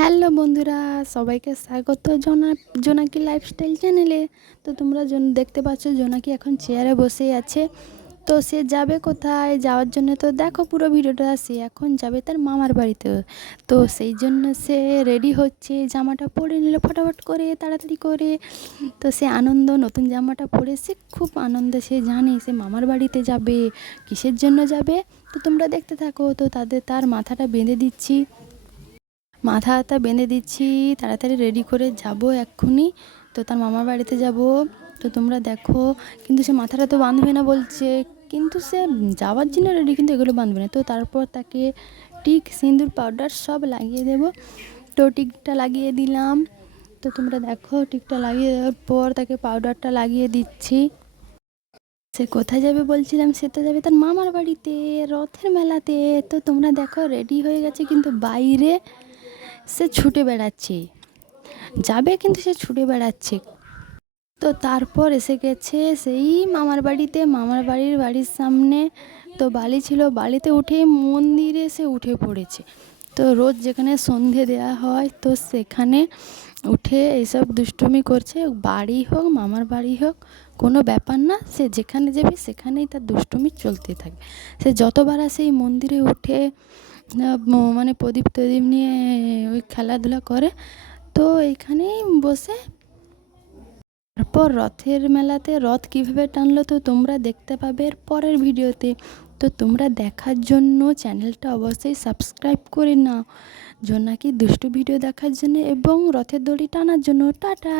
Hello বন্ধুরা, সবাইকে স্বাগত জোনাকি লাইফস্টাইল চ্যানেলে। তো তোমরা দেখতে পাচ্ছ জোনাকি এখন চেয়ারে বসেই আছে। তো সে যাবে কোথায়, যাওয়ার জন্য তো দেখো পুরো ভিডিওটা। সে এখন যাবে তার মামার বাড়িতে। তো সেই জন্য সে রেডি হচ্ছে, জামাটা পরে নিল ফটাফট করে, তাড়াতাড়ি করে। তো সে আনন্দ, নতুন জামাটা পরে সে খুব আনন্দে, সে জানে সে মামার বাড়িতে যাবে। কিসের জন্য যাবে তো তোমরা দেখতে থাকো। তো তার মাথাটা বেঁধে দিচ্ছি, মাথাটা বেঁধে দিচ্ছি, তাড়াতাড়ি রেডি করে যাব এক্ষুনি। তো তার মামার বাড়িতে যাব। তো তোমরা দেখো, কিন্তু সে মাথাটা তো বাঁধবে না বলছে, কিন্তু সে যাওয়ার জন্য রেডি, কিন্তু এগুলো বাঁধবে না। তো তারপর তাকে টিক, সিঁদুর, পাউডার সব লাগিয়ে দেব। তো টিকটা লাগিয়ে দিলাম। তো তোমরা দেখো, টিকটা লাগিয়ে দেওয়ার পর তাকে পাউডারটা লাগিয়ে দিচ্ছি। সে কোথায় যাবে বলছিলাম, সে তো যাবে তার মামার বাড়িতে, রথের মেলাতে। তো তোমরা দেখো রেডি হয়ে গেছে, কিন্তু বাইরে সে ছুটে বেড়াচ্ছে, যাবে কিন্তু সে ছুটে বেড়াচ্ছে। তো তারপর এসে গেছে সেই মামার বাড়িতে, বাড়ির সামনে তো বালি ছিল, বালিতে উঠে মন্দিরে সে উঠে পড়েছে। তো রোজ যেখানে সন্ধে দেওয়া হয়, তো সেখানে উঠে এইসব দুষ্টুমি করছে। বাড়ি হোক, মামার বাড়ি হোক, কোনো ব্যাপার না, সে যেখানে যাবে সেখানেই তার দুষ্টুমি চলতে থাকবে। সে যতবার সেই মন্দিরে উঠে মানে প্রদীপ নিয়ে ওই খেলাধুলা করে। তো এইখানেই বসে তারপর রথের মেলাতে রথ কীভাবে টানলো তো তোমরা দেখতে পাবে এর পরের ভিডিওতে। তো তোমরা দেখার জন্য চ্যানেলটা অবশ্যই সাবস্ক্রাইব করে নাও, জোনাকি দুষ্টু ভিডিও দেখার জন্য এবং রথের দড়ি টানার জন্য। টাটা।